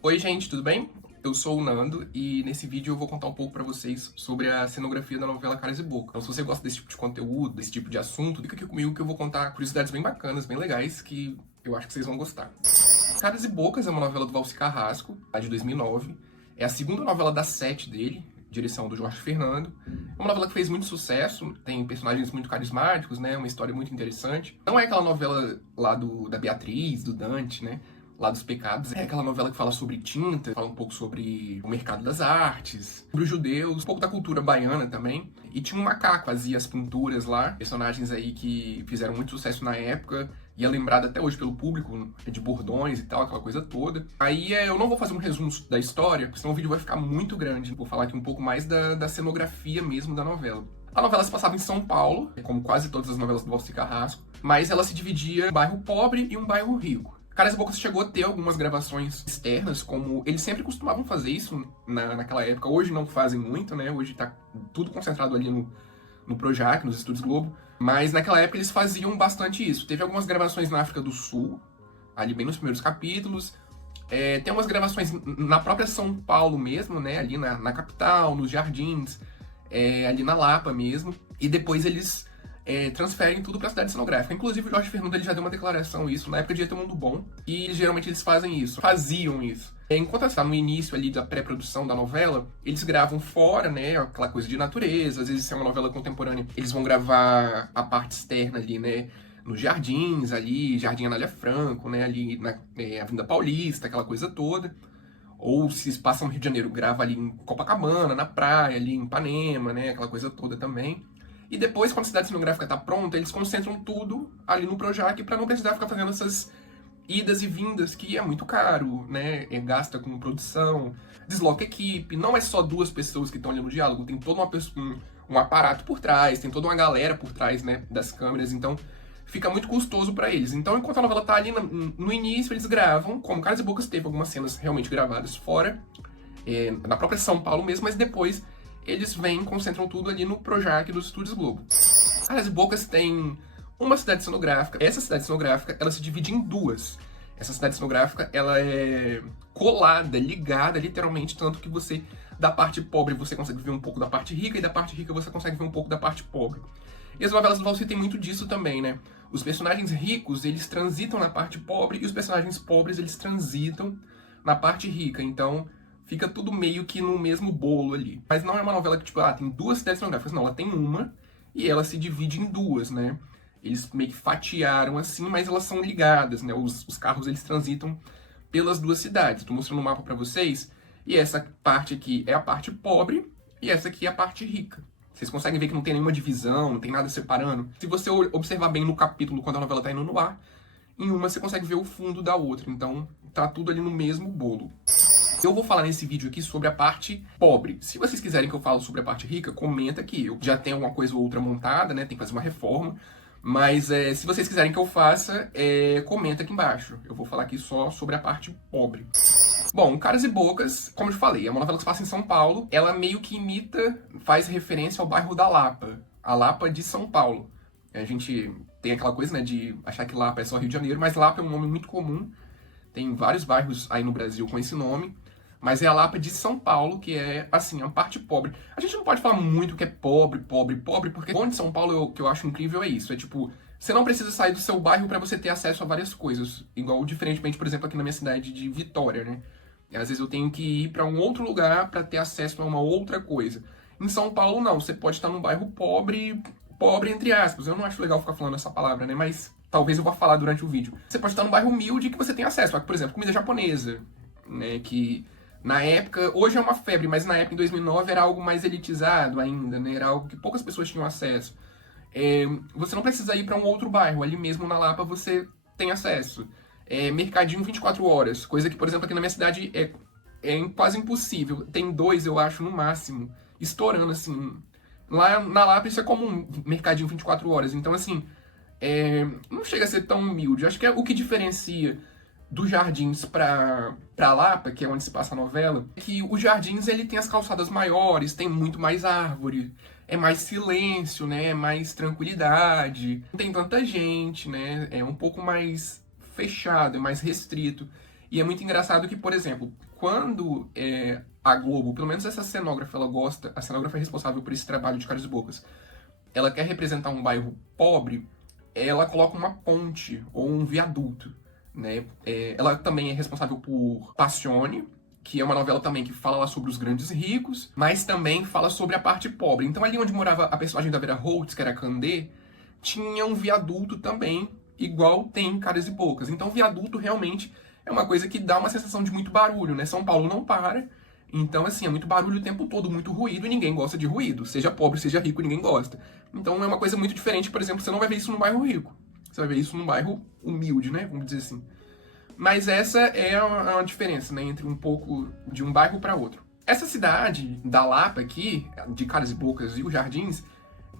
Oi, gente, tudo bem? Eu sou o Nando e nesse vídeo eu vou contar um pouco pra vocês sobre a cenografia da novela Caras e Boca. Então, se você gosta desse tipo de conteúdo, desse tipo de assunto, fica aqui comigo que eu vou contar curiosidades bem bacanas, bem legais, que eu acho que vocês vão gostar. Caras e Bocas é uma novela do Valci Carrasco, lá de 2009. É a segunda novela das 7 dele, direção do Jorge Fernando. É uma novela que fez muito sucesso, tem personagens muito carismáticos, né? Uma história muito interessante. Não é aquela novela lá da Beatriz, do Dante, né? Lá dos Pecados. É aquela novela que fala sobre tinta, fala um pouco sobre o mercado das artes, sobre os judeus, um pouco da cultura baiana também. E tinha um macaco, fazia as pinturas lá, personagens aí que fizeram muito sucesso na época, e é lembrado até hoje pelo público, de bordões e tal, aquela coisa toda. Aí eu não vou fazer um resumo da história, porque senão o vídeo vai ficar muito grande. Vou falar aqui um pouco mais da cenografia mesmo da novela. A novela se passava em São Paulo, como quase todas as novelas do Valci Carrasco, mas ela se dividia em um bairro pobre e um bairro rico. Caras e Bocas chegou a ter algumas gravações externas, como eles sempre costumavam fazer isso naquela época. Hoje não fazem muito, né? Hoje tá tudo concentrado ali no Projac, nos Estúdios Globo. Mas naquela época eles faziam bastante isso. Teve algumas gravações na África do Sul, ali bem nos primeiros capítulos. Tem umas gravações na própria São Paulo mesmo, né? Ali na capital, nos Jardins, ali na Lapa mesmo. E depois eles transferem tudo pra cidade cenográfica. Inclusive o Jorge Fernando ele já deu uma declaração isso na época de Ia Ter um Mundo Bom. E geralmente eles fazem isso, faziam isso. Enquanto está no início ali da pré-produção da novela, eles gravam fora, né, aquela coisa de natureza. Às vezes se é uma novela contemporânea, eles vão gravar a parte externa ali, né, nos jardins ali, Jardim Anália Franco, né, ali na Avenida Paulista, aquela coisa toda. Ou se passa no Rio de Janeiro, grava ali em Copacabana, na praia, ali em Ipanema, né, aquela coisa toda também. E depois, quando a cidade cenográfica está pronta, eles concentram tudo ali no Projac para não precisar ficar fazendo essas idas e vindas, que é muito caro, né? Gasta com produção, desloca equipe. Não é só duas pessoas que estão ali no diálogo, tem todo um aparato por trás, tem toda uma galera por trás, né, das câmeras. Então, fica muito custoso para eles. Então, enquanto a novela tá ali no início, eles gravam, como Caras e Bocas teve algumas cenas realmente gravadas fora, na própria São Paulo mesmo, mas depois eles vêm, concentram tudo ali no Projac dos Estúdios Globo. Caras e Bocas tem uma cidade cenográfica. Essa cidade cenográfica, ela se divide em duas. Essa cidade cenográfica, ela é colada, ligada, literalmente, tanto que você, da parte pobre, você consegue ver um pouco da parte rica, e da parte rica você consegue ver um pouco da parte pobre. E as novelas do Valci tem muito disso também, né? Os personagens ricos, eles transitam na parte pobre, e os personagens pobres, eles transitam na parte rica. Então, fica tudo meio que no mesmo bolo ali. Mas não é uma novela que, tipo, tem duas cidades cenográficas. Não, ela tem uma, e ela se divide em duas, né? Eles meio que fatiaram assim, mas elas são ligadas, né? Os carros, eles transitam pelas duas cidades. Tô mostrando o mapa pra vocês, e essa parte aqui é a parte pobre, e essa aqui é a parte rica. Vocês conseguem ver que não tem nenhuma divisão, não tem nada separando. Se você observar bem no capítulo, quando a novela tá indo no ar, em uma você consegue ver o fundo da outra. Então, tá tudo ali no mesmo bolo. Eu vou falar nesse vídeo aqui sobre a parte pobre. Se vocês quiserem que eu fale sobre a parte rica, comenta aqui. Eu já tenho uma coisa ou outra montada, né? Tem que fazer uma reforma. Mas se vocês quiserem que eu faça, comenta aqui embaixo. Eu vou falar aqui só sobre a parte pobre. Bom, Caras e Bocas, como eu te falei, é uma novela que se passa em São Paulo. Ela meio que imita, faz referência ao bairro da Lapa. A Lapa de São Paulo. A gente tem aquela coisa, né, de achar que Lapa é só Rio de Janeiro, mas Lapa é um nome muito comum. Tem vários bairros aí no Brasil com esse nome. Mas é a Lapa de São Paulo, que é, assim, a parte pobre. A gente não pode falar muito que é pobre, pobre, pobre, porque o bom de São Paulo, que eu acho incrível, é isso. É tipo, você não precisa sair do seu bairro para você ter acesso a várias coisas. Igual, diferentemente, por exemplo, aqui na minha cidade de Vitória, né? E, às vezes eu tenho que ir para um outro lugar para ter acesso a uma outra coisa. Em São Paulo, não. Você pode estar num bairro pobre, pobre entre aspas. Eu não acho legal ficar falando essa palavra, né? Mas talvez eu vá falar durante o vídeo. Você pode estar num bairro humilde que você tem acesso a, por exemplo, comida japonesa, né? Que na época, hoje é uma febre, mas na época, em 2009, era algo mais elitizado ainda, né? Era algo que poucas pessoas tinham acesso. Você não precisa ir para um outro bairro, ali mesmo na Lapa você tem acesso. Mercadinho 24 horas, coisa que, por exemplo, aqui na minha cidade é quase impossível. Tem dois, eu acho, no máximo, estourando, assim. Lá na Lapa isso é comum, mercadinho 24 horas. Então, assim, não chega a ser tão humilde. Acho que é o que diferencia dos Jardins pra Lapa, que é onde se passa a novela, é que os Jardins ele tem as calçadas maiores, tem muito mais árvore, é mais silêncio, né? É mais tranquilidade, não tem tanta gente, né? É um pouco mais fechado, é mais restrito. E é muito engraçado que, por exemplo, quando a Globo, pelo menos essa cenógrafa, ela gosta, a cenógrafa é responsável por esse trabalho de Caras e Bocas, ela quer representar um bairro pobre, ela coloca uma ponte ou um viaduto, né? Ela também é responsável por Passione, que é uma novela também que fala lá sobre os grandes ricos, mas também fala sobre a parte pobre. Então ali onde morava a personagem da Vera Holtz, que era a Candê, tinha um viaduto também, igual tem em Caras e Bocas. Então viaduto realmente é uma coisa que dá uma sensação de muito barulho, né? São Paulo não para, então assim, é muito barulho o tempo todo, muito ruído, e ninguém gosta de ruído. Seja pobre, seja rico, ninguém gosta. Então é uma coisa muito diferente, por exemplo, você não vai ver isso num bairro rico. Você vai ver isso num bairro humilde, né? Vamos dizer assim. Mas essa é uma diferença, né, entre um pouco de um bairro para outro. Essa cidade da Lapa aqui, de Caras e Bocas e os Jardins,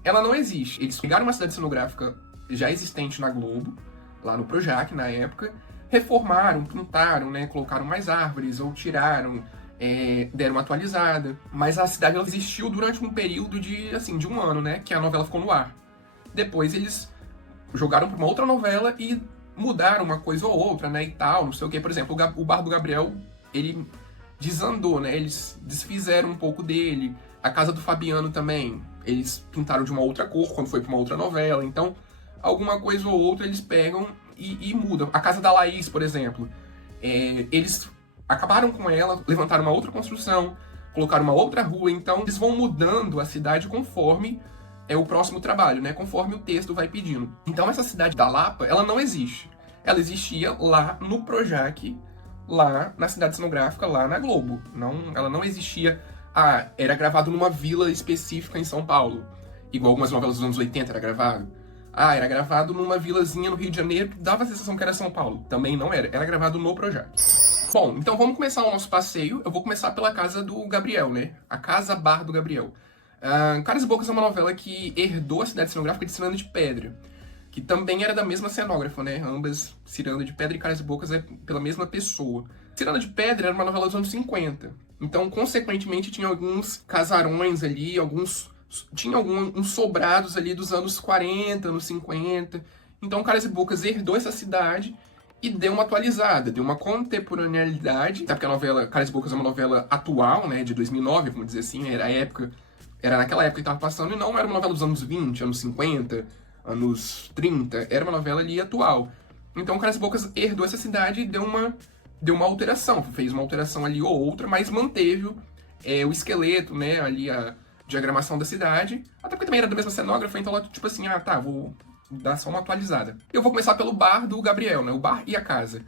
ela não existe. Eles pegaram uma cidade cenográfica já existente na Globo, lá no Projac, na época, reformaram, pintaram, né, colocaram mais árvores ou tiraram, deram uma atualizada. Mas a cidade ela existiu durante um período de, assim, de um ano, né, que a novela ficou no ar. Depois eles jogaram para uma outra novela e mudaram uma coisa ou outra, né, e tal, não sei o que. Por exemplo, o Bar do Gabriel, ele desandou, né, eles desfizeram um pouco dele. A Casa do Fabiano também, eles pintaram de uma outra cor quando foi para uma outra novela. Então, alguma coisa ou outra eles pegam e mudam. A Casa da Laís, por exemplo, eles acabaram com ela, levantaram uma outra construção, colocaram uma outra rua. Então, eles vão mudando a cidade conforme o próximo trabalho, né? Conforme o texto vai pedindo. Então essa cidade da Lapa, ela não existe. Ela existia lá no Projac, lá na cidade cenográfica, lá na Globo. Ela não existia, era gravado numa vila específica em São Paulo. Igual algumas novelas dos anos 80 era gravado. Era gravado numa vilazinha no Rio de Janeiro, que dava a sensação que era São Paulo. Também não era. Era gravado no Projac. Bom, então vamos começar o nosso passeio. Eu vou começar pela casa do Gabriel, né? A Casa Bar do Gabriel. Caras e Bocas é uma novela que herdou a cidade cenográfica de Ciranda de Pedra, que também era da mesma cenógrafa, né? Ambas, Ciranda de Pedra e Caras e Bocas, é pela mesma pessoa. Ciranda de Pedra era uma novela dos anos 50, então, consequentemente, tinha alguns casarões ali, tinha alguns sobrados ali dos anos 40, anos 50. Então, Caras e Bocas herdou essa cidade e deu uma atualizada, deu uma contemporaneidade, até porque a novela Caras e Bocas é uma novela atual, né? De 2009, vamos dizer assim, era naquela época que estava passando, e não era uma novela dos anos 20, anos 50, anos 30, era uma novela ali atual. Então, Caras e Bocas herdou essa cidade e deu uma alteração, fez uma alteração ali ou outra, mas manteve o esqueleto, né, ali a diagramação da cidade, até porque também era da mesma cenógrafa, então ela, tipo assim, vou dar só uma atualizada. Eu vou começar pelo bar do Gabriel, né, o bar e a casa.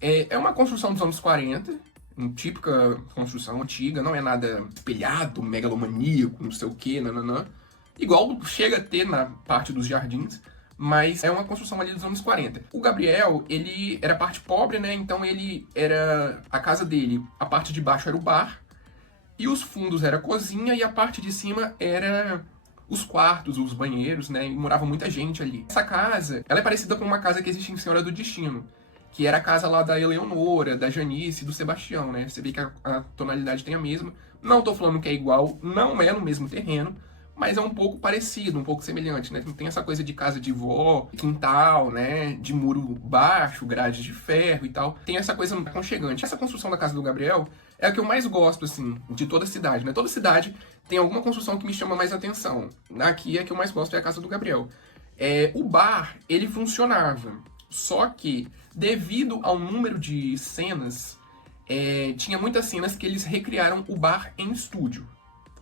É uma construção dos anos 40, uma típica construção antiga, não é nada espelhado, megalomaníaco, não sei o que, nananã. Igual chega a ter na parte dos jardins, mas é uma construção ali dos anos 40. O Gabriel, ele era parte pobre, né? Então ele era... A casa dele, a parte de baixo era o bar, e os fundos era a cozinha, e a parte de cima era os quartos, os banheiros, né? E morava muita gente ali. Essa casa, ela é parecida com uma casa que existe em Senhora do Destino, que era a casa lá da Eleonora, da Janice e do Sebastião, né? Você vê que a tonalidade tem a mesma. Não tô falando que é igual, não é no mesmo terreno, mas é um pouco parecido, um pouco semelhante, né? Tem essa coisa de casa de vó, quintal, né? De muro baixo, grade de ferro e tal. Tem essa coisa aconchegante. Essa construção da casa do Gabriel é a que eu mais gosto, assim, de toda a cidade, né? Toda cidade tem alguma construção que me chama mais atenção. Aqui a que eu mais gosto é a casa do Gabriel. O bar, ele funcionava, só que devido ao número de cenas, tinha muitas cenas que eles recriaram o bar em estúdio.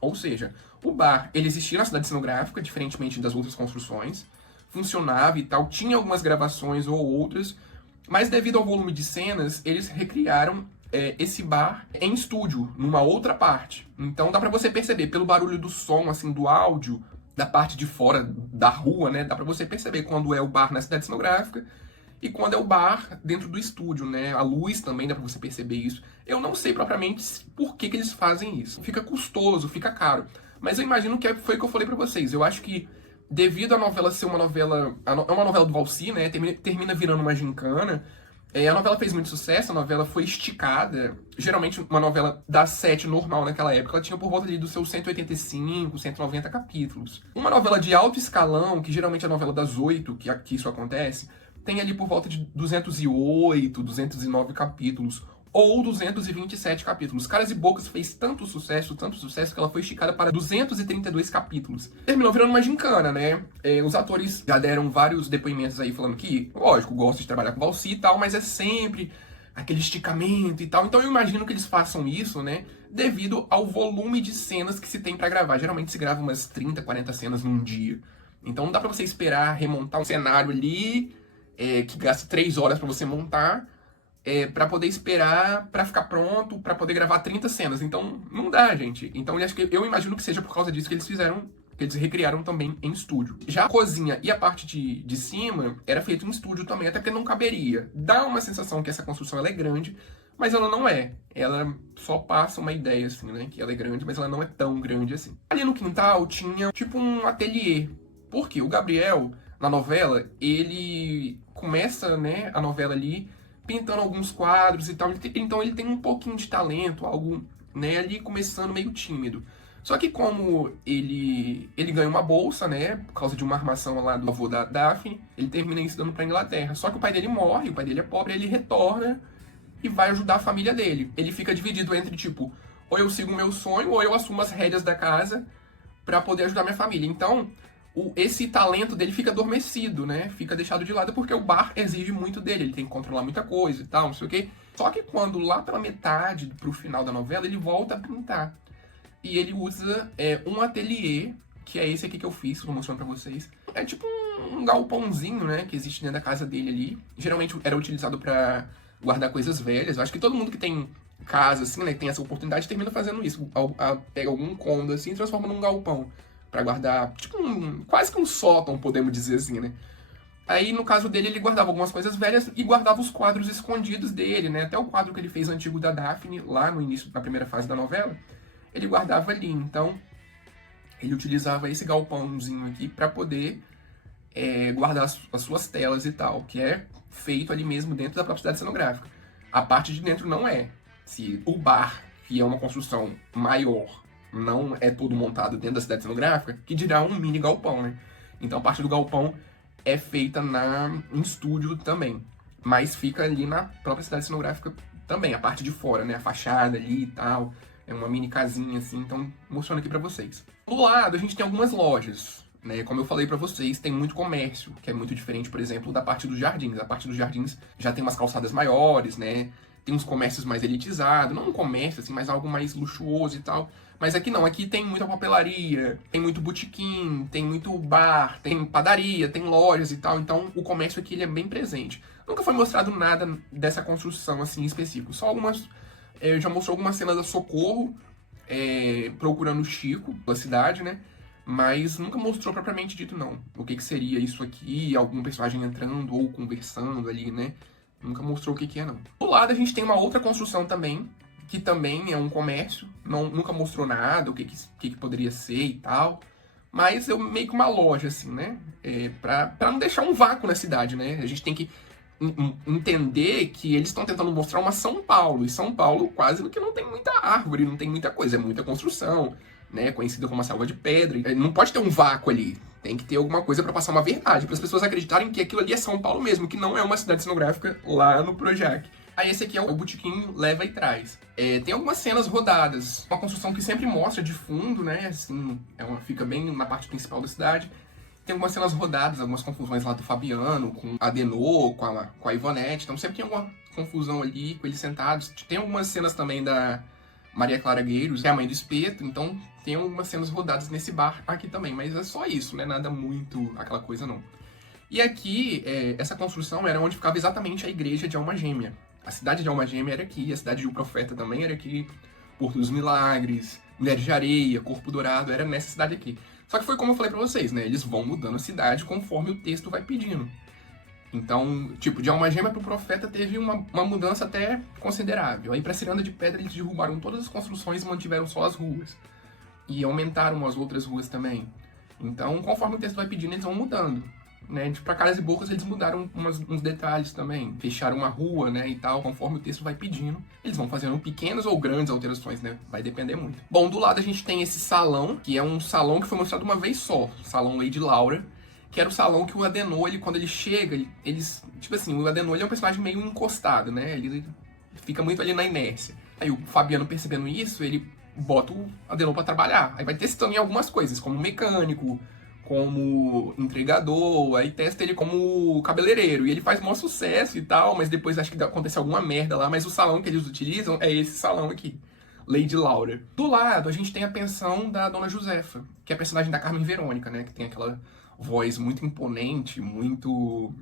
Ou seja, o bar, ele existia na cidade cenográfica, diferentemente das outras construções, funcionava e tal, tinha algumas gravações ou outras, mas devido ao volume de cenas, eles recriaram esse bar em estúdio, numa outra parte. Então dá pra você perceber, pelo barulho do som, assim, do áudio, da parte de fora da rua, né, dá pra você perceber quando é o bar na cidade cenográfica, e quando é o bar dentro do estúdio, né? A luz também dá pra você perceber isso. Eu não sei propriamente por que eles fazem isso. Fica custoso, fica caro. Mas eu imagino que foi o que eu falei pra vocês. Eu acho que devido a novela ser uma novela... É uma novela do Valci, né? Termina virando uma gincana. A novela fez muito sucesso, a novela foi esticada. Geralmente uma novela das 7 normal naquela época, ela tinha por volta ali dos seus 185, 190 capítulos. Uma novela de alto escalão, que geralmente é a novela das 8, que isso acontece, tem ali por volta de 208, 209 capítulos. ou 227 capítulos. Caras e Bocas fez tanto sucesso, que ela foi esticada para 232 capítulos. Terminou virando uma gincana, né? Os atores já deram vários depoimentos aí falando que, lógico, gostam de trabalhar com Valci e tal, mas é sempre aquele esticamento e tal. Então eu imagino que eles façam isso, né? Devido ao volume de cenas que se tem pra gravar. Geralmente se grava umas 30, 40 cenas num dia. Então não dá pra você esperar remontar um cenário ali, que gasta 3 horas pra você montar, pra poder esperar pra ficar pronto, pra poder gravar 30 cenas. Então não dá, gente. Então eu imagino que seja por causa disso que eles fizeram, que eles recriaram também em estúdio. Já a cozinha e a parte de cima era feito em estúdio também, até porque não caberia. Dá uma sensação que essa construção ela é grande, mas ela não é. Ela só passa uma ideia, assim, né? Que ela é grande, mas ela não é tão grande assim. Ali no quintal tinha tipo um ateliê. Porque o Gabriel, na novela, ele começa, né, a novela ali pintando alguns quadros e tal. Então ele tem um pouquinho de talento, algo, né, ali começando meio tímido. Só que como ele ganha uma bolsa, né, por causa de uma armação lá do avô da Daphne, ele termina estudando pra Inglaterra. Só que o pai dele morre, o pai dele é pobre, ele retorna e vai ajudar a família dele. Ele fica dividido entre, tipo, ou eu sigo o meu sonho, ou eu assumo as rédeas da casa pra poder ajudar minha família. Então, esse talento dele fica adormecido, né? Fica deixado de lado porque o bar exige muito dele. Ele tem que controlar muita coisa e tal, não sei o quê. Só que quando lá pela metade pro final da novela, ele volta a pintar. E ele usa um ateliê, que é esse aqui que eu fiz, que eu tô mostrando pra vocês. É tipo um galpãozinho, né? Que existe dentro da casa dele ali. Geralmente era utilizado pra guardar coisas velhas. Eu acho que todo mundo que tem casa, assim, né? Que tem essa oportunidade, termina fazendo isso. Pega algum cômodo, assim, e transforma num galpão. Pra guardar, tipo, quase que um sótão, podemos dizer assim, né? Aí, no caso dele, ele guardava algumas coisas velhas e guardava os quadros escondidos dele, né? Até o quadro que ele fez antigo da Daphne, lá no início, na primeira fase da novela, ele guardava ali. Então, ele utilizava esse galpãozinho aqui pra poder guardar as suas telas e tal, que é feito ali mesmo dentro da própria cidade cenográfica. A parte de dentro não é. Se o bar, que é uma construção maior, não é todo montado dentro da cidade cenográfica, que dirá um mini galpão, né? Então a parte do galpão é feita em estúdio também, mas fica ali na própria cidade cenográfica também, a parte de fora, né? A fachada ali e tal, é uma mini casinha assim, então mostrando aqui pra vocês. Do lado a gente tem algumas lojas, né? Como eu falei pra vocês, tem muito comércio, que é muito diferente, por exemplo, da parte dos jardins. A parte dos jardins já tem umas calçadas maiores, né? Tem uns comércios mais elitizados, não um comércio assim, mas algo mais luxuoso e tal. Mas aqui não, aqui tem muita papelaria, tem muito botequim, tem muito bar, tem padaria, tem lojas e tal. Então o comércio aqui ele é bem presente. Nunca foi mostrado nada dessa construção assim específico. Só algumas. Já mostrou algumas cenas da Socorro procurando o Chico pela cidade, né? Mas nunca mostrou propriamente dito não. O que seria isso aqui, algum personagem entrando ou conversando ali, né? Nunca mostrou o que é não. Do lado a gente tem uma outra construção também, que também é um comércio, nunca mostrou nada, o que poderia ser e tal, mas é meio que uma loja, assim, né? Pra não deixar um vácuo na cidade, né? A gente tem que entender que eles estão tentando mostrar uma São Paulo, e São Paulo quase que não tem muita árvore, não tem muita coisa, é muita construção, né? Conhecida como a selva de pedra, não pode ter um vácuo ali, tem que ter alguma coisa pra passar uma verdade, para as pessoas acreditarem que aquilo ali é São Paulo mesmo, que não é uma cidade cenográfica lá no Projac. Aí esse aqui é o botequim Leva e Traz. Tem algumas cenas rodadas, uma construção que sempre mostra de fundo, né? Assim, fica bem na parte principal da cidade. Tem algumas cenas rodadas, algumas confusões lá do Fabiano, com a Adenor, com a Ivonete. Então sempre tem alguma confusão ali, com eles sentados. Tem algumas cenas também da Maria Clara Gueiros, que é a mãe do Espeto. Então tem algumas cenas rodadas nesse bar aqui também. Mas é só isso, né? Nada muito aquela coisa, não. E aqui, essa construção era onde ficava exatamente a igreja de Alma Gêmea. A cidade de Alma Gêmea era aqui, a cidade de O Profeta também era aqui, Porto dos Milagres, Mulheres de Areia, Corpo Dourado, era nessa cidade aqui. Só que foi como eu falei pra vocês, né? Eles vão mudando a cidade conforme o texto vai pedindo. Então, tipo, de Alma Gêmea pro Profeta teve uma mudança até considerável. Aí pra Ciranda de Pedra eles derrubaram todas as construções e mantiveram só as ruas. E aumentaram as outras ruas também. Então, conforme o texto vai pedindo, eles vão mudando. Né? Tipo, pra Caras e Bocas eles mudaram uns detalhes também, fecharam uma rua, né, e tal, conforme o texto vai pedindo. Eles vão fazendo pequenas ou grandes alterações, né, vai depender muito. Bom, do lado a gente tem esse salão, que é um salão que foi mostrado uma vez só, o Salão Lady Laura, que era o salão que o Adenor, quando ele chega, eles, tipo assim, o Adenor ele é um personagem meio encostado, né, ele fica muito ali na inércia. Aí o Fabiano, percebendo isso, ele bota o Adelon pra trabalhar. Aí vai testando em algumas coisas, como mecânico, como entregador, aí testa ele como cabeleireiro. E ele faz maior sucesso e tal, mas depois acho que acontece alguma merda lá. Mas o salão que eles utilizam é esse salão aqui, Lady Laura. Do lado, a gente tem a pensão da Dona Josefa, que é a personagem da Carmen Verônica, né? Que tem aquela voz muito imponente, muito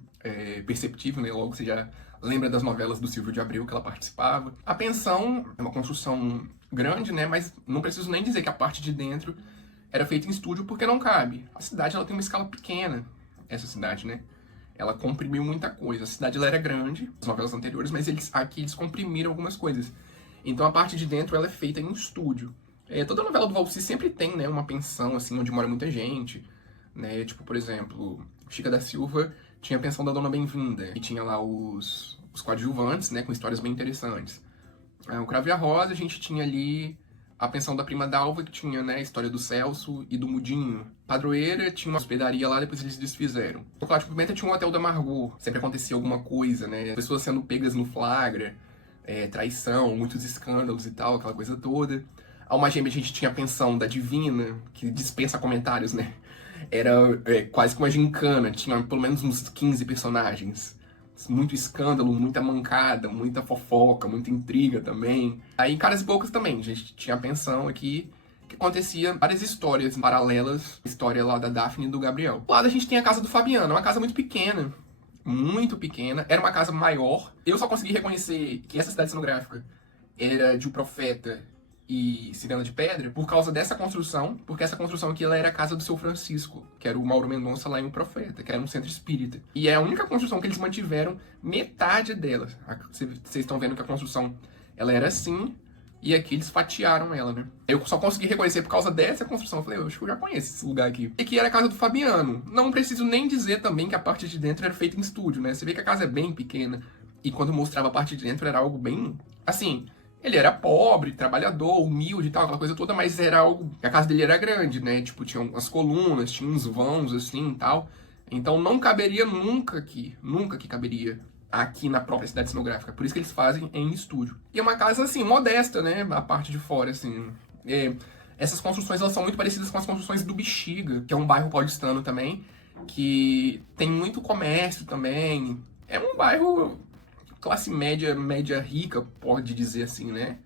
perceptível, né? Logo você já lembra das novelas do Silvio de Abreu que ela participava. A pensão é uma construção grande, né? Mas não preciso nem dizer que a parte de dentro era feita em estúdio porque não cabe. A cidade ela tem uma escala pequena, essa cidade, né? Ela comprimiu muita coisa. A cidade ela era grande, as novelas anteriores, mas aqui eles comprimiram algumas coisas. Então a parte de dentro ela é feita em estúdio. Toda novela do Valci sempre tem, né, uma pensão assim onde mora muita gente, né? Tipo, por exemplo, Chica da Silva tinha a pensão da Dona Bem-vinda e tinha lá os coadjuvantes, né, com histórias bem interessantes. O Cravo e a Rosa, a gente tinha ali a pensão da Prima Dalva, que tinha, né, a história do Celso e do Mudinho. Padroeira tinha uma hospedaria lá, depois eles desfizeram. O Chocolate com Pimenta tinha um hotel da Margot. Sempre acontecia alguma coisa, né? Pessoas sendo pegas no flagra, traição, muitos escândalos e tal, aquela coisa toda. A Alma Gêmea a gente tinha a pensão da Divina, que dispensa comentários, né? Era quase que uma gincana, tinha pelo menos uns 15 personagens. Muito escândalo, muita mancada, muita fofoca, muita intriga também. Aí em Caras e Bocas também, a gente tinha a pensão aqui, que acontecia várias histórias paralelas, história lá da Daphne e do Gabriel. Do lado a gente tem a casa do Fabiano, uma casa muito pequena, era uma casa maior. Eu só consegui reconhecer que essa cidade cenográfica era de O Profeta e Ciranda de Pedra por causa dessa construção, porque essa construção aqui ela era a casa do seu Francisco, que era o Mauro Mendonça lá em O Profeta, que era um centro espírita. E é a única construção que eles mantiveram metade dela. Vocês estão vendo que a construção ela era assim, e aqui eles fatiaram ela, né? Eu só consegui reconhecer por causa dessa construção. Eu falei, eu acho que eu já conheço esse lugar aqui. E aqui era a casa do Fabiano. Não preciso nem dizer também que a parte de dentro era feita em estúdio, né? Você vê que a casa é bem pequena, e quando mostrava a parte de dentro era algo bem, assim, ele era pobre, trabalhador, humilde e tal, aquela coisa toda, mas era algo... A casa dele era grande, né? Tipo, tinha umas colunas, tinha uns vãos, assim, e tal. Então não caberia nunca que caberia aqui na própria cidade cenográfica. Por isso que eles fazem em estúdio. E é uma casa, assim, modesta, né? A parte de fora, assim. Essas construções, elas são muito parecidas com as construções do Bexiga, que é um bairro paulistano também, que tem muito comércio também. É um bairro... classe média rica, pode dizer assim, né?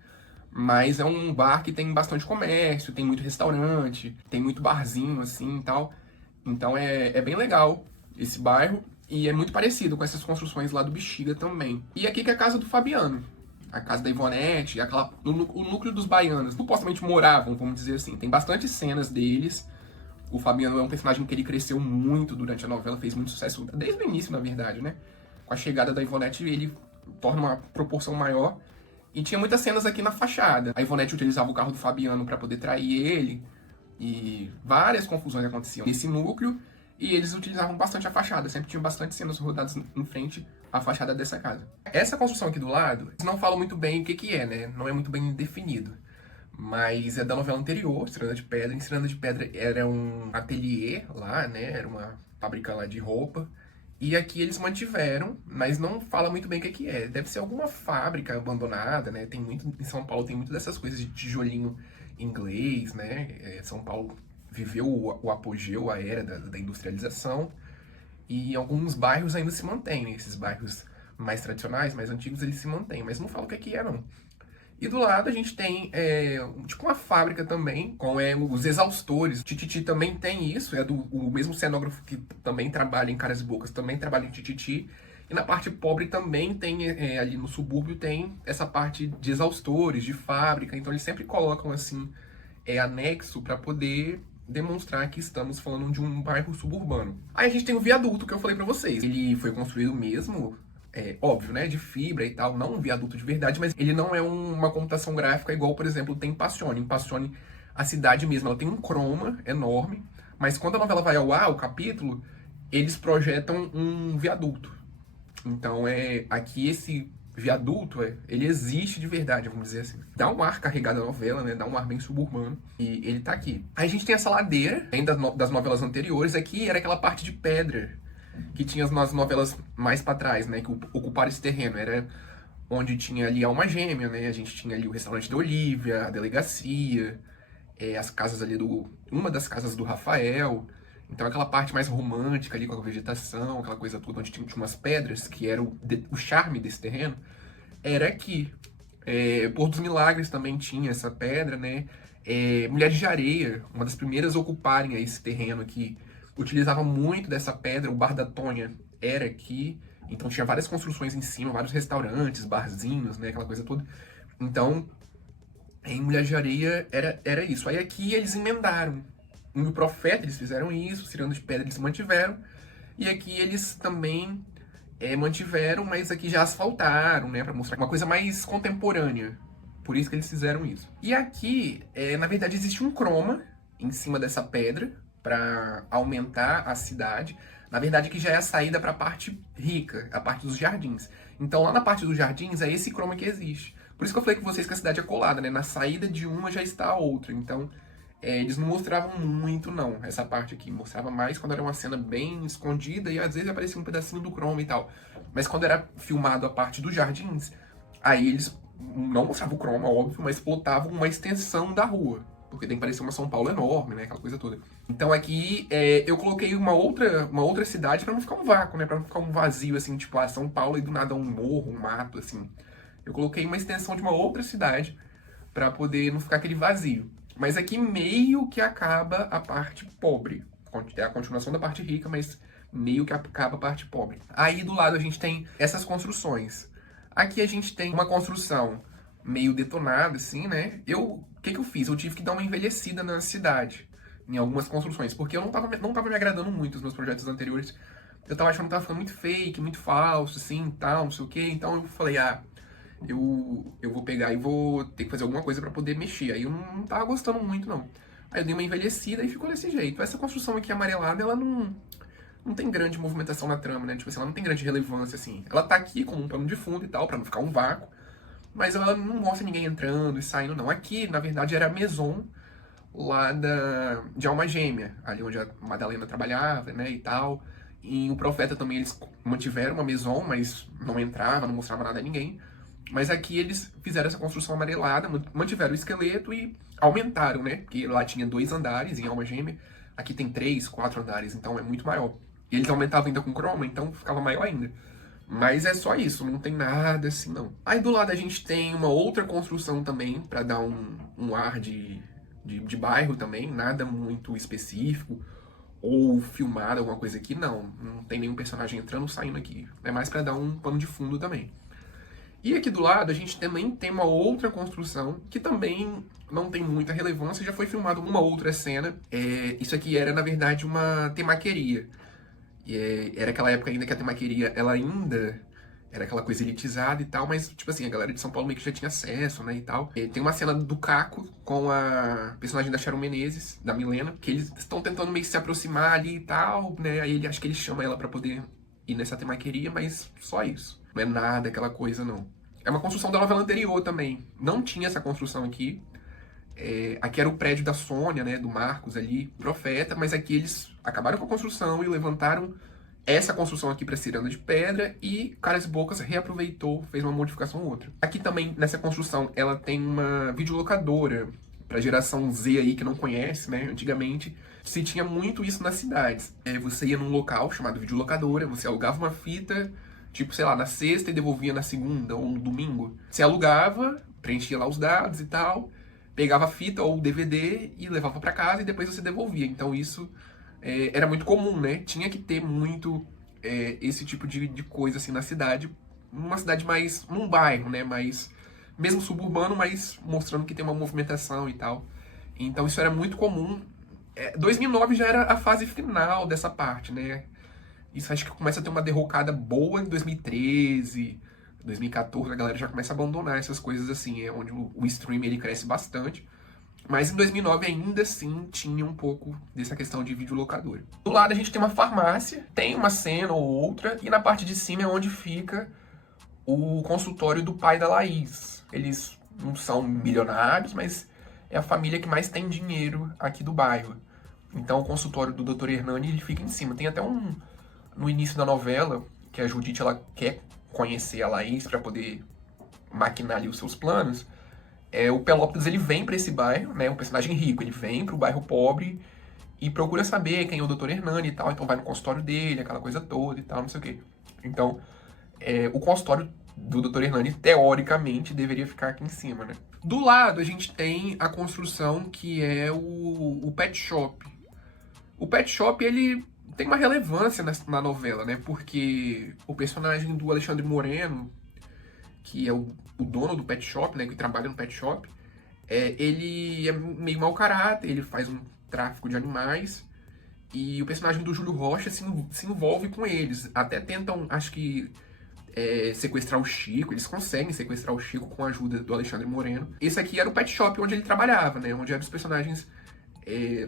Mas é um bar que tem bastante comércio, tem muito restaurante, tem muito barzinho, assim, e tal. Então é bem legal esse bairro e é muito parecido com essas construções lá do Bexiga também. E aqui que é a casa do Fabiano, a casa da Ivonete, o núcleo dos baianos, supostamente moravam, vamos dizer assim. Tem bastante cenas deles. O Fabiano é um personagem que ele cresceu muito durante a novela, fez muito sucesso desde o início, na verdade, né? Com a chegada da Ivonete, ele torna uma proporção maior. E tinha muitas cenas aqui na fachada. A Ivonete utilizava o carro do Fabiano para poder trair ele. E várias confusões aconteciam nesse núcleo. E eles utilizavam bastante a fachada. Sempre tinham bastante cenas rodadas em frente à fachada dessa casa. Essa construção aqui do lado, eles não falam muito bem o que é, né? Não é muito bem definido. Mas é da novela anterior, Ciranda de Pedra. Em Ciranda de Pedra era um ateliê lá, né? Era uma fábrica lá de roupa. E aqui eles mantiveram, mas não fala muito bem o que é. Deve ser alguma fábrica abandonada, né? Tem muito, em São Paulo tem muito dessas coisas de tijolinho inglês, né? São Paulo viveu o apogeu, a era da industrialização. E em alguns bairros ainda se mantêm. Esses bairros mais tradicionais, mais antigos, eles se mantêm. Mas não fala o que é, não. E do lado a gente tem tipo uma fábrica também, com os exaustores. Tititi também tem isso, o mesmo cenógrafo que também trabalha em Caras e Bocas, também trabalha em Tititi. E na parte pobre também tem, ali no subúrbio, tem essa parte de exaustores, de fábrica. Então eles sempre colocam assim, anexo para poder demonstrar que estamos falando de um bairro suburbano. Aí a gente tem o viaduto que eu falei para vocês. Ele foi construído mesmo... óbvio, né, de fibra e tal, não um viaduto de verdade, mas ele não é uma computação gráfica igual, por exemplo, tem Passione. Em Passione, a cidade mesmo, ela tem um croma enorme, mas quando a novela vai ao ar, o capítulo, eles projetam um viaduto. Então, aqui esse viaduto, ele existe de verdade, vamos dizer assim. Dá um ar carregado à novela, né, dá um ar bem suburbano, e ele tá aqui. Aí a gente tem essa ladeira, ainda das novelas anteriores, aqui era aquela parte de pedra, que tinha nas novelas mais pra trás, né, que ocuparam esse terreno. Era onde tinha ali a Alma Gêmea, né? A gente tinha ali o restaurante da Olivia, a delegacia, as casas ali uma das casas do Rafael. Então aquela parte mais romântica ali com a vegetação, aquela coisa toda onde tinha umas pedras, que era o charme desse terreno, era aqui. Porto dos Milagres também tinha essa pedra, né? Mulheres de Areia, uma das primeiras a ocuparem esse terreno aqui, utilizava muito dessa pedra. O Bar da Tônia era aqui, então tinha várias construções em cima, vários restaurantes, barzinhos, né? Aquela coisa toda. Então, em Mulheres de Areia era isso. Aí aqui eles emendaram. No Profeta eles fizeram isso, Ciranda de Pedra eles mantiveram, e aqui eles também mantiveram, mas aqui já asfaltaram, né, para mostrar uma coisa mais contemporânea. Por isso que eles fizeram isso. E aqui, na verdade, existe um croma em cima dessa pedra para aumentar a cidade. Na verdade, que já é a saída para a parte rica, a parte dos jardins. Então, lá na parte dos jardins, é esse croma que existe. Por isso que eu falei com vocês que a cidade é colada, né? Na saída de uma já está a outra. Então, eles não mostravam muito, não, essa parte aqui. Mostrava mais quando era uma cena bem escondida e às vezes aparecia um pedacinho do chroma e tal. Mas quando era filmado a parte dos jardins, aí eles não mostravam o chroma, óbvio, mas plotavam uma extensão da rua. Porque tem que parecer uma São Paulo enorme, né? Aquela coisa toda. Então aqui eu coloquei uma outra cidade pra não ficar um vácuo, né? Pra não ficar um vazio, assim, tipo, São Paulo e do nada um morro, um mato, assim. Eu coloquei uma extensão de uma outra cidade pra poder não ficar aquele vazio. Mas aqui meio que acaba a parte pobre. É a continuação da parte rica, mas meio que acaba a parte pobre. Aí do lado a gente tem essas construções. Aqui a gente tem uma construção meio detonada, assim, né? O que eu fiz? Eu tive que dar uma envelhecida na cidade, em algumas construções, porque eu não tava me agradando muito os meus projetos anteriores. Eu tava achando que tava ficando muito fake, muito falso, assim, tal, não sei o quê. Então eu falei, eu vou pegar e vou ter que fazer alguma coisa pra poder mexer. Aí eu não tava gostando muito, não. Aí eu dei uma envelhecida e ficou desse jeito. Essa construção aqui amarelada, ela não tem grande movimentação na trama, né? Tipo assim, ela não tem grande relevância, assim. Ela tá aqui como um pano de fundo e tal, pra não ficar um vácuo. Mas ela não mostra ninguém entrando e saindo, não. Aqui, na verdade, era a Maison lá de Alma Gêmea, ali onde a Madalena trabalhava, né, e tal. E o Profeta também, eles mantiveram uma Maison, mas não entrava, não mostrava nada a ninguém. Mas aqui eles fizeram essa construção amarelada, mantiveram o esqueleto e aumentaram, né? Porque lá tinha 2 andares em Alma Gêmea, aqui tem 3, 4 andares, então é muito maior. E eles aumentavam ainda com croma, então ficava maior ainda. Mas é só isso, não tem nada assim não. Aí do lado a gente tem uma outra construção também, pra dar um ar de bairro também, nada muito específico. Ou filmado, alguma coisa aqui, não tem nenhum personagem entrando ou saindo aqui. É mais pra dar um pano de fundo também. E aqui do lado a gente também tem uma outra construção que também não tem muita relevância, já foi filmado uma outra cena. Isso aqui era, na verdade, uma temaqueria. Era aquela época ainda que a temaqueria, ela ainda era aquela coisa elitizada e tal, mas, tipo assim, a galera de São Paulo meio que já tinha acesso, né, e tal. Tem uma cena do Caco com a personagem da Sharon Menezes, da Milena, que eles estão tentando meio que se aproximar ali e tal, né, aí acho que ele chama ela pra poder ir nessa temaqueria, mas só isso. Não é nada aquela coisa, não. É uma construção da novela anterior também. Não tinha essa construção aqui. Aqui era o prédio da Sônia, né, do Marcos ali, Profeta, mas aqui eles acabaram com a construção e levantaram essa construção aqui para Ciranda de Pedra e Caras e Bocas reaproveitou, fez uma modificação ou outra. Aqui também, nessa construção, ela tem uma videolocadora para geração Z aí que não conhece, né, antigamente se tinha muito isso nas cidades. Você ia num local chamado videolocadora, você alugava uma fita, tipo, sei lá, na sexta e devolvia na segunda ou no domingo. Você alugava, preenchia lá os dados e tal, pegava a fita ou o DVD e levava para casa e depois você devolvia. Então isso era muito comum, né? Tinha que ter muito esse tipo de coisa assim na cidade. Numa cidade mais... num bairro, né? Mais... mesmo suburbano, mas mostrando que tem uma movimentação e tal. Então isso era muito comum. 2009 já era a fase final dessa parte, né? Isso acho que começa a ter uma derrocada boa em 2013... 2014 a galera já começa a abandonar essas coisas assim, onde o stream ele cresce bastante. Mas em 2009 ainda assim tinha um pouco dessa questão de videolocadora. Do lado a gente tem uma farmácia, tem uma cena ou outra, e na parte de cima é onde fica o consultório do pai da Laís. Eles não são milionários, mas é a família que mais tem dinheiro aqui do bairro. Então o consultório do Dr. Hernani ele fica em cima. Tem até no início da novela, que a Judite ela quer conhecer a Laís para poder maquinar ali os seus planos, o Pelópidas ele vem para esse bairro, né? Um personagem rico, ele vem para o bairro pobre e procura saber quem é o Dr. Hernani e tal, então vai no consultório dele, aquela coisa toda e tal, não sei o quê. Então, o consultório do Dr. Hernani, teoricamente, deveria ficar aqui em cima, né? Do lado, a gente tem a construção que é o Pet Shop. O Pet Shop, ele tem uma relevância na novela, né? Porque o personagem do Alexandre Moreno, que é o dono do Pet Shop, né? Que trabalha no Pet Shop, ele é meio mau caráter, ele faz um tráfico de animais, e o personagem do Júlio Rocha se envolve com eles. Até tentam, acho que, sequestrar o Chico, eles conseguem sequestrar o Chico com a ajuda do Alexandre Moreno. Esse aqui era o Pet Shop onde ele trabalhava, né? Onde eram os personagens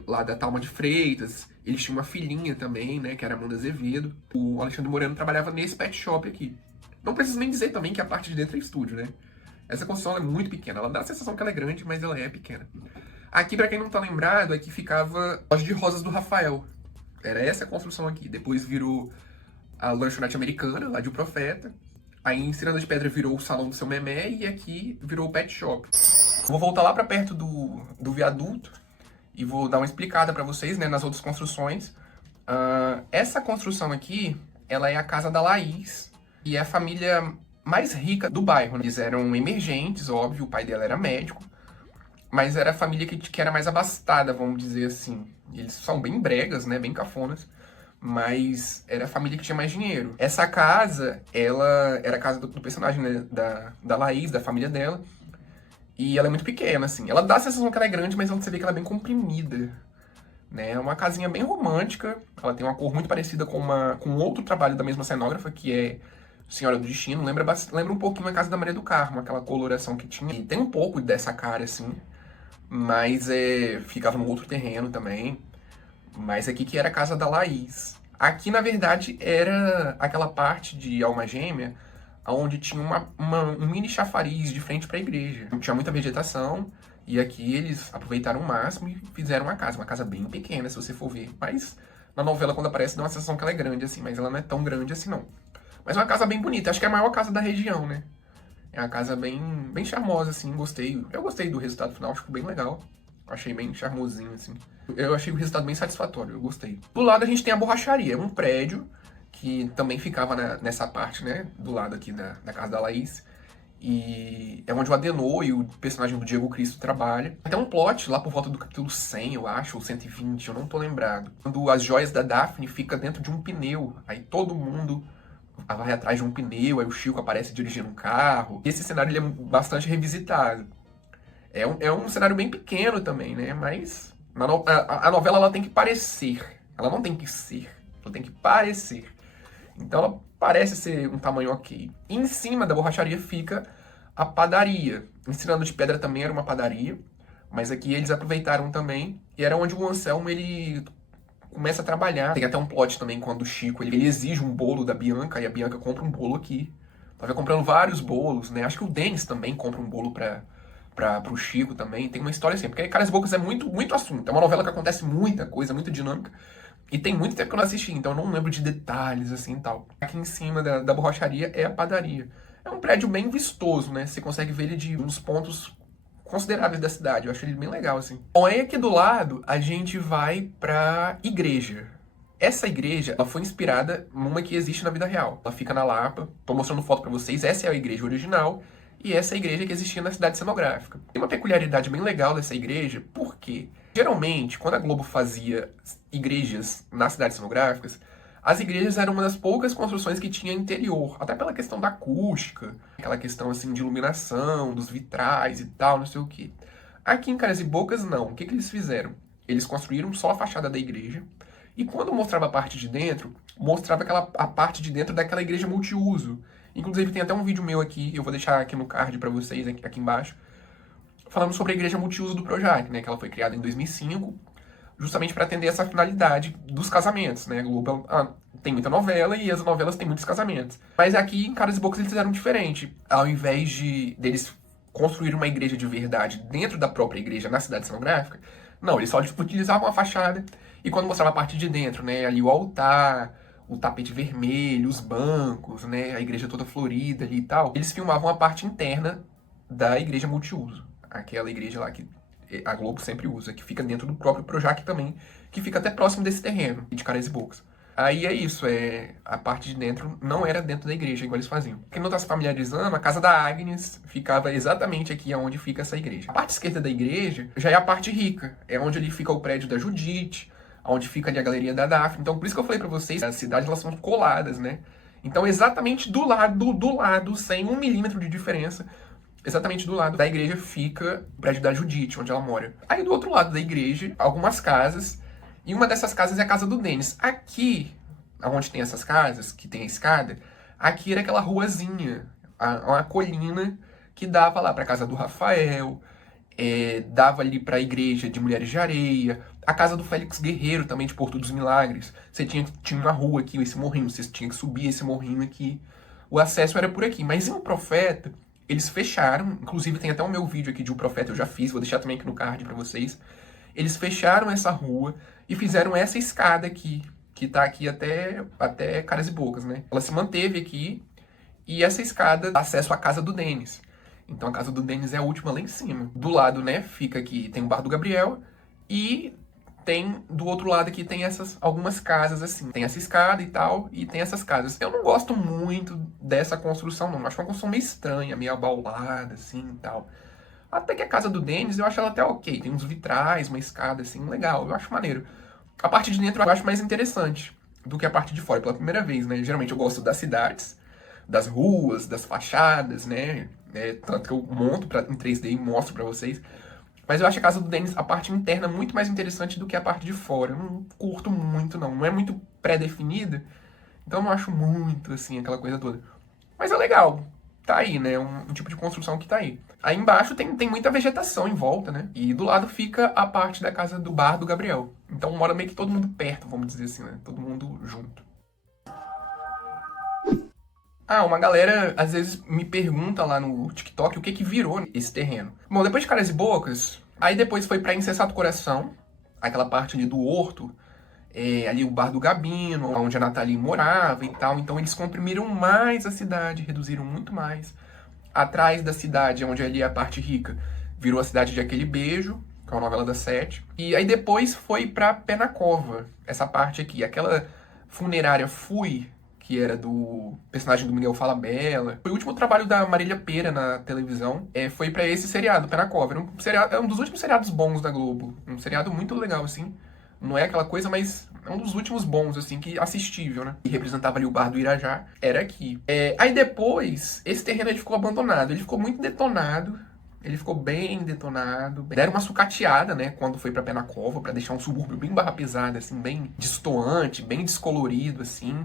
lá da Thalma de Freitas. Eles tinham uma filhinha também, né? Que era a Amanda Azevedo. O Alexandre Moreno trabalhava nesse Pet Shop aqui. Não preciso nem dizer também que a parte de dentro é estúdio, né? Essa construção é muito pequena. Ela dá a sensação que ela é grande, mas ela é pequena. Aqui, pra quem não tá lembrado, aqui ficava a loja de rosas do Rafael. Era essa a construção aqui. Depois virou a lanchonete americana, lá de O Profeta. Aí em Ciranda de Pedra virou o salão do Seu Memé e aqui virou o Pet Shop. Vou voltar lá pra perto do viaduto e vou dar uma explicada pra vocês, né, nas outras construções. Essa construção aqui, ela é a casa da Laís e é a família mais rica do bairro, né? Eles eram emergentes, óbvio, o pai dela era médico, mas era a família que era mais abastada, vamos dizer assim. Eles são bem bregas, né, bem cafonas, mas era a família que tinha mais dinheiro. Essa casa, ela era a casa do personagem, né, da Laís, da família dela, e ela é muito pequena, assim. Ela dá a sensação que ela é grande, mas você vê que ela é bem comprimida, né? É uma casinha bem romântica, ela tem uma cor muito parecida com outro trabalho da mesma cenógrafa, que é Senhora do Destino. Lembra um pouquinho a Casa da Maria do Carmo, aquela coloração que tinha. E tem um pouco dessa cara, assim, mas ficava num outro terreno também. Mas aqui que era a casa da Laís. Aqui, na verdade, era aquela parte de Alma Gêmea onde tinha um mini chafariz de frente para a igreja. Tinha muita vegetação, e aqui eles aproveitaram o máximo e fizeram uma casa bem pequena, se você for ver. Mas na novela, quando aparece, dá uma sensação que ela é grande, assim, mas ela não é tão grande assim, não. Mas é uma casa bem bonita, acho que é a maior casa da região, né? É uma casa bem, bem charmosa, assim, gostei. Eu gostei do resultado final, acho que bem legal. Achei bem charmosinho, assim. Eu achei o resultado bem satisfatório, eu gostei. Do lado a gente tem a borracharia, um prédio que também ficava nessa parte, né? Do lado aqui da casa da Laís. E é onde o Adenor e o personagem do Diego Cristo trabalha. Tem um plot lá por volta do capítulo 100, eu acho, ou 120, eu não tô lembrado. Quando as joias da Daphne ficam dentro de um pneu, aí todo mundo vai atrás de um pneu, aí o Chico aparece dirigindo um carro. Esse cenário ele é bastante revisitado. É um cenário bem pequeno também, né? Mas a novela ela tem que parecer. Ela não tem que ser. Ela tem que parecer. Então ela parece ser um tamanho ok. E em cima da borracharia fica a padaria. Em Ciranda de Pedra também era uma padaria. Mas aqui eles aproveitaram também. E era onde o Anselmo ele começa a trabalhar. Tem até um plot também quando o Chico ele exige um bolo da Bianca. E a Bianca compra um bolo aqui. Ela vai comprando vários bolos, né? Acho que o Denis também compra um bolo pro Chico também. Tem uma história assim, porque Caras e Bocas é muito, muito assunto. É uma novela que acontece muita coisa, muita dinâmica. E tem muito tempo que eu não assisti, então eu não lembro de detalhes assim e tal. Aqui em cima da borracharia é a padaria. É um prédio bem vistoso, né? Você consegue ver ele de uns pontos consideráveis da cidade. Eu acho ele bem legal, assim. Bom, aí aqui do lado a gente vai pra igreja. Essa igreja, ela foi inspirada numa que existe na vida real. Ela fica na Lapa. Tô mostrando foto pra vocês. Essa é a igreja original. E essa é a igreja que existia na cidade cenográfica. Tem uma peculiaridade bem legal dessa igreja, porque geralmente, quando a Globo fazia igrejas nas cidades cenográficas, as igrejas eram uma das poucas construções que tinha interior, até pela questão da acústica, aquela questão assim de iluminação, dos vitrais e tal, não sei o quê. Aqui em Caras e Bocas, não. O que eles fizeram? Eles construíram só a fachada da igreja, e quando mostrava a parte de dentro, mostrava a parte de dentro daquela igreja multiuso. Inclusive tem até um vídeo meu aqui, eu vou deixar aqui no card pra vocês, aqui embaixo, falando sobre a igreja multiuso do Projac, né, que ela foi criada em 2005, justamente para atender essa finalidade dos casamentos, né? A Globo tem muita novela e as novelas têm muitos casamentos. Mas aqui em Caras e Bocas eles fizeram diferente. Ao invés deles construir uma igreja de verdade dentro da própria igreja na cidade cenográfica, não, eles só utilizavam a fachada e quando mostrava a parte de dentro, né, ali o altar, o tapete vermelho, os bancos, né, a igreja toda florida ali e tal, eles filmavam a parte interna da igreja multiuso. Aquela igreja lá que a Globo sempre usa, que fica dentro do próprio Projac também, que fica até próximo desse terreno de Caraíbas. Aí é isso, a parte de dentro não era dentro da igreja, igual eles faziam. Quem não tá se familiarizando, a casa da Agnes ficava exatamente aqui onde fica essa igreja. A parte esquerda da igreja já é a parte rica, é onde ali fica o prédio da Judite, onde fica ali a galeria da Daphne. Então por isso que eu falei pra vocês, as cidades elas são coladas, né? Então exatamente do lado, sem 1 milímetro de diferença, exatamente do lado da igreja fica o prédio da Judite, onde ela mora. Aí do outro lado da igreja, algumas casas, e uma dessas casas é a casa do Denis. Aqui, onde tem essas casas, que tem a escada, aqui era aquela ruazinha, uma colina que dava lá pra casa do Rafael, dava ali pra igreja de Mulheres de Areia, a casa do Félix Guerreiro, também de Porto dos Milagres. Você tinha uma rua aqui, esse morrinho, você tinha que subir esse morrinho aqui. O acesso era por aqui. Mas em Um Profeta, eles fecharam, inclusive tem até o meu vídeo aqui de Um Profeta, eu já fiz, vou deixar também aqui no card pra vocês. Eles fecharam essa rua e fizeram essa escada aqui, que tá aqui até Caras e Bocas, né? Ela se manteve aqui e essa escada dá acesso à casa do Denis. Então a casa do Denis é a última lá em cima. Do lado, né, fica aqui, tem o bar do Gabriel e tem do outro lado aqui tem algumas casas assim. Tem essa escada e tal, e tem essas casas. Eu não gosto muito dessa construção, não. Eu acho uma construção meio estranha, meio abaulada, assim e tal. Até que a casa do Denis, eu acho ela até ok. Tem uns vitrais, uma escada assim, legal. Eu acho maneiro. A parte de dentro eu acho mais interessante do que a parte de fora, pela primeira vez, né? Geralmente eu gosto das cidades, das ruas, das fachadas, né? Tanto que eu monto em 3D e mostro pra vocês. Mas eu acho a casa do Denis, a parte interna, muito mais interessante do que a parte de fora. Eu não curto muito, não. Não é muito pré-definida, então eu não acho muito, assim, aquela coisa toda. Mas é legal. Tá aí, né? Um tipo de construção que tá aí. Aí embaixo tem muita vegetação em volta, né? E do lado fica a parte da casa do bar do Gabriel. Então mora meio que todo mundo perto, vamos dizer assim, né? Todo mundo junto. Ah, uma galera às vezes me pergunta lá no TikTok o que virou esse terreno. Bom, depois de Caras e Bocas, aí depois foi pra Insensato Coração, aquela parte ali do Horto, ali o bar do Gabino, onde a Nathalie morava e tal. Então eles comprimiram mais a cidade, reduziram muito mais. Atrás da cidade, onde ali é a parte rica, virou a cidade de Aquele Beijo, que é uma novela da Sete. E aí depois foi pra Pé na Cova, essa parte aqui. Aquela funerária Fui, que era do personagem do Miguel Falabella. Foi o último trabalho da Marília Pêra na televisão. Foi pra esse seriado, Pé na Cova. É um dos últimos seriados bons da Globo. Um seriado muito legal, assim. Não é aquela coisa, mas é um dos últimos bons, assim, que assistível, né? E representava ali o bar do Irajá. Era aqui. Aí depois, esse terreno ele ficou abandonado. Ele ficou muito detonado. Ele ficou bem detonado. Deram uma sucateada, né? Quando foi pra Pé na Cova, pra deixar um subúrbio bem barra pesada, assim, bem destoante, bem descolorido, assim.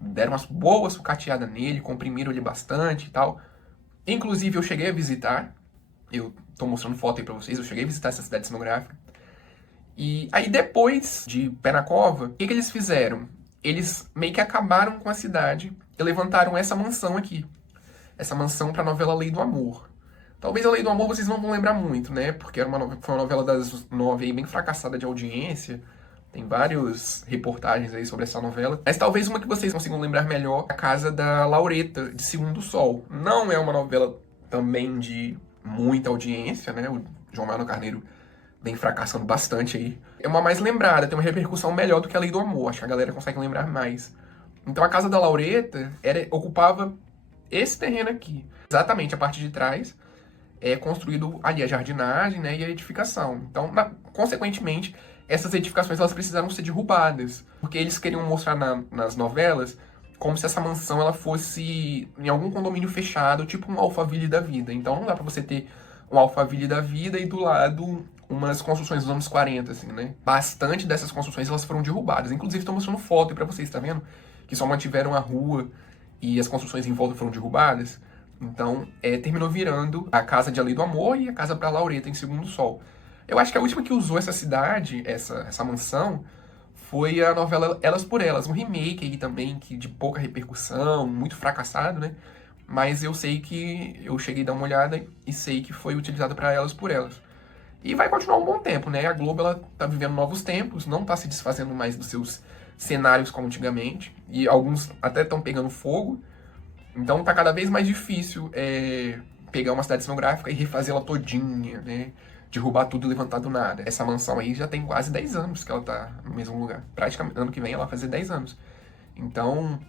Deram uma boa sucateada nele, comprimiram ele bastante e tal. Inclusive, eu cheguei a visitar. Eu tô mostrando foto aí pra vocês. Eu cheguei a visitar essa cidade cenográfica. E aí depois de Pé na Cova, o que eles fizeram? Eles meio que acabaram com a cidade e levantaram essa mansão aqui. Essa mansão pra novela Lei do Amor. Talvez a Lei do Amor vocês não vão lembrar muito, né? Porque foi uma novela das 9 aí bem fracassada de audiência. Tem várias reportagens aí sobre essa novela. Mas talvez uma que vocês consigam lembrar melhor é A Casa da Laureta, de Segundo Sol. Não é uma novela também de muita audiência, né? O João Manuel Carneiro vem fracassando bastante aí. É uma mais lembrada, tem uma repercussão melhor do que a Lei do Amor. Acho que a galera consegue lembrar mais. Então a Casa da Laureta ocupava esse terreno aqui. Exatamente a parte de trás é construído ali a jardinagem, né, e a edificação. Então, consequentemente, essas edificações elas precisaram ser derrubadas. Porque eles queriam mostrar nas novelas como se essa mansão ela fosse em algum condomínio fechado, tipo um Alphaville da vida. Então não dá pra você ter um Alphaville da vida e do lado umas construções dos anos 40, assim, né? Bastante dessas construções elas foram derrubadas. Inclusive, estou mostrando foto aí pra vocês, tá vendo? Que só mantiveram a rua e as construções em volta foram derrubadas. Então, terminou virando a casa de Além do Amor e a casa pra Laureta em Segundo Sol. Eu acho que a última que usou essa cidade, essa mansão, foi a novela Elas por Elas, um remake aí também, que de pouca repercussão, muito fracassado, né? Mas eu sei que eu cheguei a dar uma olhada e sei que foi utilizada para Elas por Elas. E vai continuar um bom tempo, né? A Globo ela tá vivendo novos tempos, não tá se desfazendo mais dos seus cenários como antigamente, e alguns até estão pegando fogo. Então tá cada vez mais difícil pegar uma cidade cenográfica e refazê-la todinha, né? Derrubar tudo e levantar do nada. Essa mansão aí já tem quase 10 anos que ela tá no mesmo lugar. Praticamente, ano que vem ela vai fazer 10 anos. Então,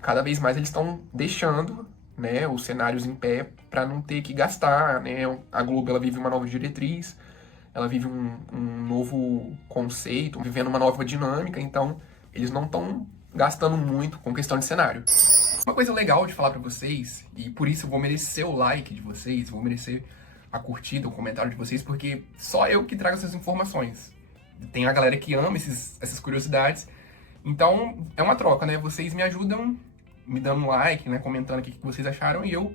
cada vez mais eles estão deixando, né, os cenários em pé para não ter que gastar, né? A Globo, ela vive uma nova diretriz, ela vive um novo conceito, vivendo uma nova dinâmica, então eles não estão gastando muito com questão de cenário. Uma coisa legal de falar pra vocês, e por isso eu vou merecer o like de vocês, vou merecer a curtida, o comentário de vocês, porque só eu que trago essas informações. Tem a galera que ama essas curiosidades, então é uma troca, né? Vocês me ajudam me dando um like, né? Comentando aqui o que vocês acharam e eu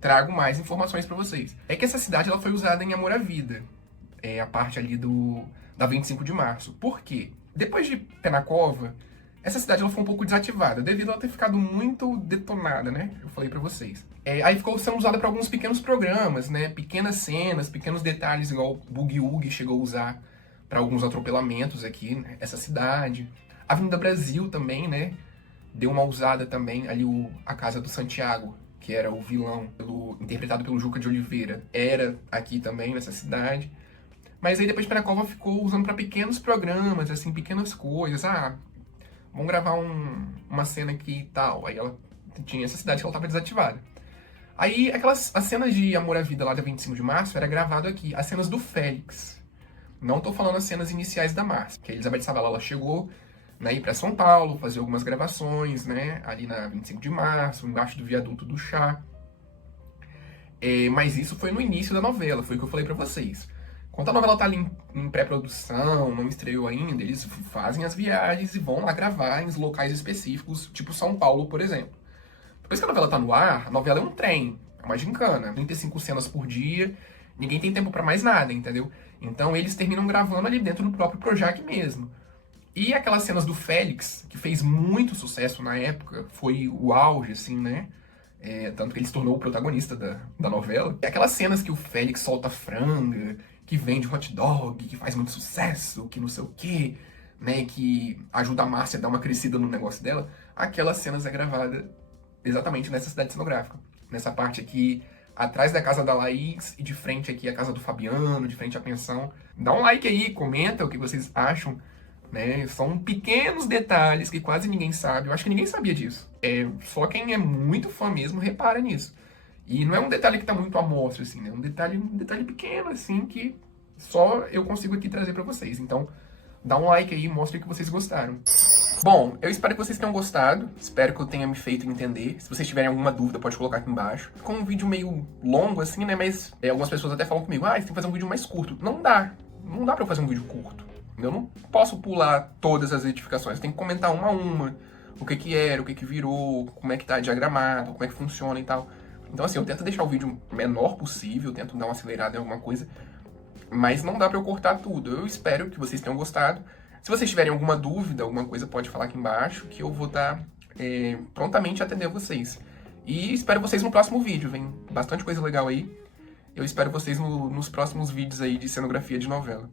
trago mais informações pra vocês. É que essa cidade ela foi usada em Amor à Vida, a parte ali da 25 de março. Por quê? Depois de Penacova, essa cidade ela foi um pouco desativada, devido a ela ter ficado muito detonada, né? Eu falei pra vocês. Aí ficou sendo usada para alguns pequenos programas, né? Pequenas cenas, pequenos detalhes, igual o Boogie Woogie chegou a usar para alguns atropelamentos aqui, né? Essa cidade. A Avenida Brasil também, né? Deu uma usada também ali a Casa do Santiago, que era o vilão, interpretado pelo Juca de Oliveira. Era aqui também, nessa cidade. Mas aí depois de Penacova ficou usando para pequenos programas, assim, pequenas coisas. Vamos gravar uma cena aqui e tal. Aí ela tinha essa cidade que ela estava desativada. Aí as cenas de Amor à Vida lá da 25 de março era gravado aqui. As cenas do Félix. Não tô falando as cenas iniciais da Márcia. Que a Elizabeth Savala, ela chegou, né, ir para São Paulo, fazer algumas gravações, né, ali na 25 de março, embaixo do viaduto do Chá. Mas isso foi no início da novela, foi o que eu falei para vocês. Quando a novela tá ali em pré-produção, não estreou ainda, eles fazem as viagens e vão lá gravar em locais específicos, tipo São Paulo, por exemplo. Depois que a novela tá no ar, a novela é um trem, é uma gincana, 35 cenas por dia, ninguém tem tempo pra mais nada, entendeu? Então eles terminam gravando ali dentro do próprio Projac mesmo. E aquelas cenas do Félix, que fez muito sucesso na época, foi o auge, assim, né? Tanto que ele se tornou o protagonista da novela. E aquelas cenas que o Félix solta franga, que vende hot dog, que faz muito sucesso, que não sei o quê, né? Que ajuda a Márcia a dar uma crescida no negócio dela. Aquelas cenas é gravada exatamente nessa cidade cenográfica. Nessa parte aqui, atrás da casa da Laís e de frente aqui a casa do Fabiano, de frente à pensão. Dá um like aí, comenta o que vocês acham, né? São pequenos detalhes que quase ninguém sabe. Eu acho que ninguém sabia disso. Só quem é muito fã mesmo repara nisso. E não é um detalhe que tá muito à mostra, assim, né? Um detalhe pequeno, assim, que só eu consigo aqui trazer pra vocês. Então, dá um like aí e mostre que vocês gostaram. Bom, eu espero que vocês tenham gostado. Espero que eu tenha me feito entender. Se vocês tiverem alguma dúvida, pode colocar aqui embaixo. Ficou um vídeo meio longo, assim, né? Mas algumas pessoas até falam comigo, você tem que fazer um vídeo mais curto. Não dá. Não dá pra eu fazer um vídeo curto. Eu não posso pular todas as edificações. Tem que comentar uma a uma. O que era, o que virou, como é que tá diagramado, como é que funciona e tal. Então, assim, eu tento deixar o vídeo menor possível, tento dar uma acelerada em alguma coisa, mas não dá pra eu cortar tudo. Eu espero que vocês tenham gostado. Se vocês tiverem alguma dúvida, alguma coisa, pode falar aqui embaixo, que eu vou estar prontamente a atender vocês. E espero vocês no próximo vídeo, vem bastante coisa legal aí. Eu espero vocês nos próximos vídeos aí de cenografia de novela.